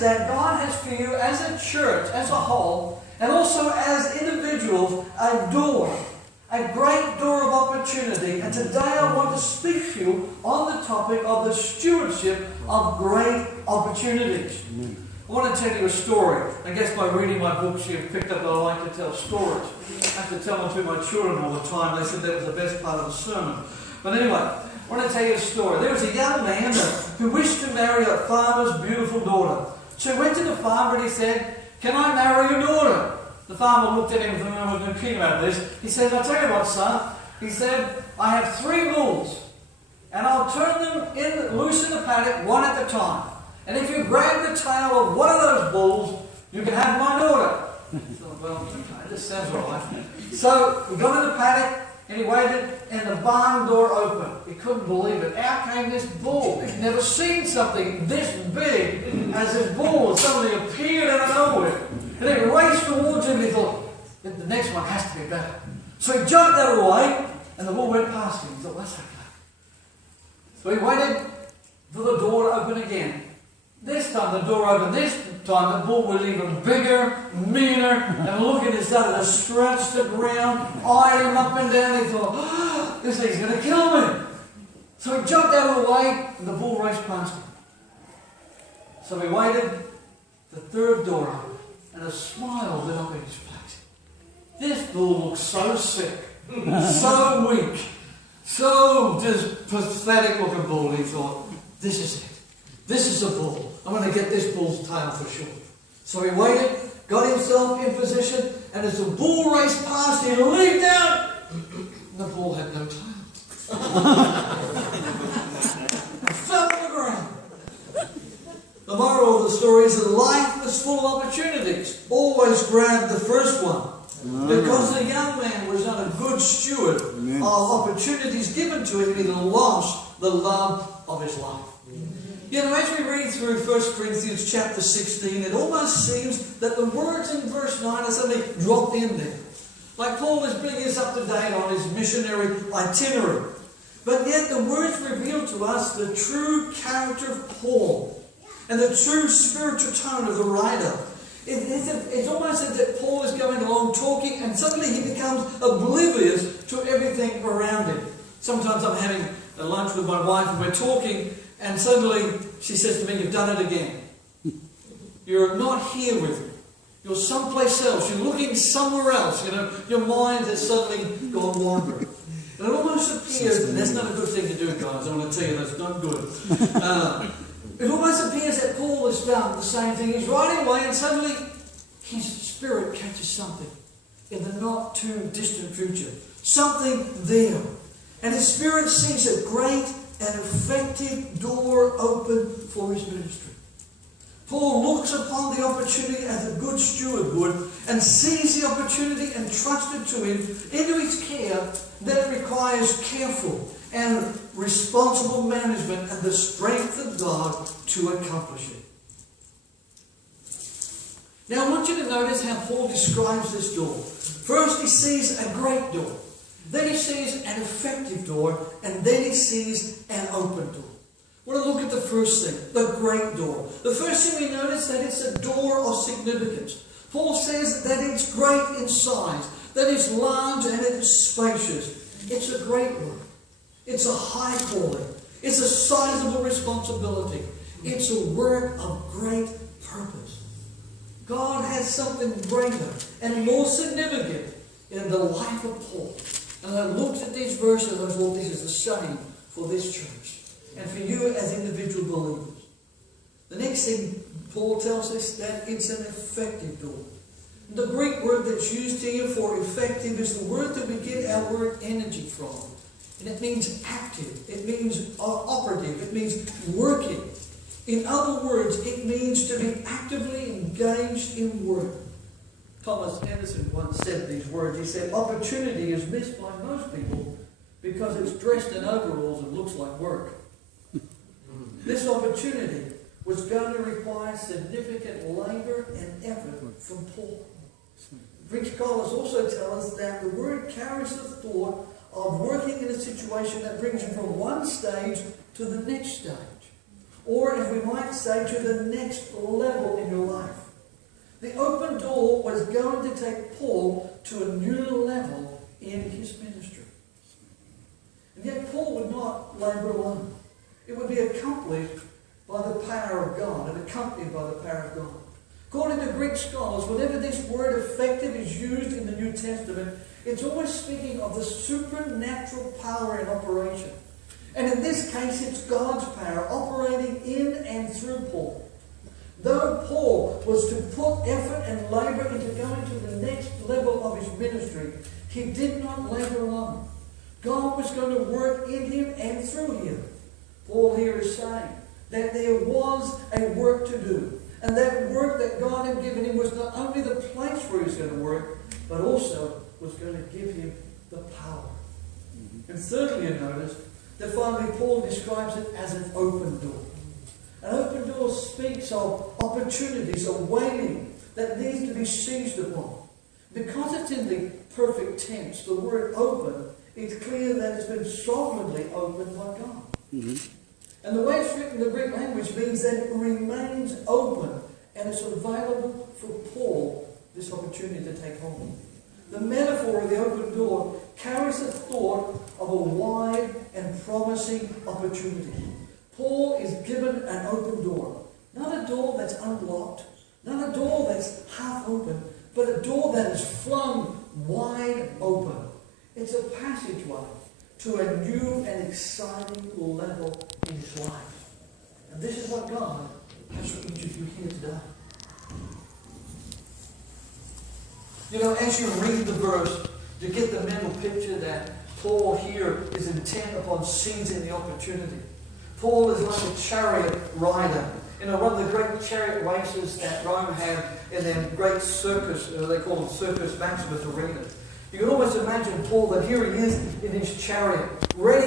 that God has for you as a church, as a whole, and also as individuals, a door. A great door of opportunity. And today I want to speak to you on the topic of the stewardship of great opportunities. I want to tell you a story. I guess by reading my books you've picked up that I like to tell stories. I have to tell them to my children all the time. They said that was the best part of the sermon. But anyway, I want to tell you a story. There was a young man who wished to marry a farmer's beautiful daughter. So he went to the farmer and he said, "Can I marry your daughter?" The farmer looked at him and thought, "I wasn't keen about this." He said, "I'll tell you what, son." He said, "I have 3 bulls, and I'll turn them loose in the paddock one at a time. And if you grab the tail of one of those bulls, you can have my daughter." He thought, well, this sounds all right. So he got in the paddock, and he waited, and the barn door opened. He couldn't believe it. Out came this bull. He'd never seen something this big as this bull suddenly appeared out of nowhere. And he raced towards him, and he thought, the next one has to be better. So he jumped out of the way, and the bull went past him. He thought, that's okay. So he waited for the door to open again. This time the door opened. This time the bull was even bigger, meaner, and looking at started to stretch the ground, eyed him up and down. He thought, this thing's going to kill me. So he jumped out of the way, and the bull raced past him. So he waited. The third door opened, and a smile lit up in his face. This bull looked so sick, so weak, so just pathetic looking bull. He thought, this is it. This is a bull. I'm going to get this bull's tail for sure. So he waited, got himself in position, and as the bull raced past, he leaped out. The bull had no tail. Fell on the ground. The moral of the story is that life was full of opportunities. Always grab the first one. Because the young man was not a good steward of opportunities given to him, he lost the love of his life. You know, as we read through 1 Corinthians chapter 16, it almost seems that the words in verse 9 are suddenly dropped in there. Like Paul is bringing us up to date on his missionary itinerary. But yet the words reveal to us the true character of Paul and the true spiritual tone of the writer. It's almost as if Paul is going along talking and suddenly he becomes oblivious to everything around him. Sometimes I'm having a lunch with my wife and we're talking, and suddenly she says to me, "You've done it again. You're not here with me. You're someplace else. You're looking somewhere else. You know, your mind has suddenly gone wandering." And it almost appears, and that's not a good thing to do, guys. I want to tell you, that's not good. It almost appears that Paul has done the same thing. He's riding away, and suddenly his spirit catches something in the not too distant future. Something there. And his spirit sees a great and effective door open for his ministry. Paul looks upon the opportunity as a good steward would and sees the opportunity entrusted to him into his care that requires careful and responsible management and the strength of God to accomplish it. Now I want you to notice how Paul describes this door. First he sees a great door. Then he sees an effective door, and then he sees an open door. I want to look at the first thing, the great door. The first thing we notice that it's a door of significance. Paul says that it's great in size, that it's large and it's spacious. It's a great one. It's a high calling. It's a sizable responsibility. It's a work of great purpose. God has something greater and more significant in the life of Paul. And I looked at these verses and I thought, this is the same for this church and for you as individual believers. The next thing Paul tells us that it's an effective door. The Greek word that's used here for effective is the word that we get our word energy from. And it means active. It means operative. It means working. In other words, it means to be actively engaged in work. Thomas Edison once said these words. He said, "Opportunity is missed by most people because it's dressed in overalls and looks like work." This opportunity was going to require significant labour and effort from Paul. Greek scholars also tell us that the word carries the thought of working in a situation that brings you from one stage to the next stage. or as we might say, to the next level in your life. The open door was going to take Paul to a new level in his ministry. And yet Paul would not labour alone. It would be accomplished by the power of God and accompanied by the power of God. According to Greek scholars, whenever this word effective is used in the New Testament, it's always speaking of the supernatural power in operation. And in this case, it's God's power operating in and through Paul. Though Paul was to put effort and labour into going to the next level of his ministry, he did not labour alone. God was going to work in him and through him. Paul here is saying that there was a work to do. And that work that God had given him was not only the place where he was going to work, but also was going to give him the power. And thirdly, you notice that finally Paul describes it as an open door. An open door speaks of opportunities, of waiting that needs to be seized upon. Because it's in the perfect tense, the word open, it's clear that it's been sovereignly opened by God. Mm-hmm. And the way it's written in the Greek language means that it remains open and it's available for Paul, this opportunity to take hold. The metaphor of the open door carries the thought of a wide and promising opportunity. Paul is given an open door. Not a door that's unlocked, not a door that's half open, but a door that is flung wide open. It's a passageway to a new and exciting level in his life. And this is what God has for each of you here today. You know, as you read the verse, you get the mental picture that Paul here is intent upon seizing the opportunity. Paul is like a chariot rider. You know, one of the great chariot races that Rome had in their great circus, they call them Circus Maximus arenas. You can almost imagine Paul that here he is in his chariot, ready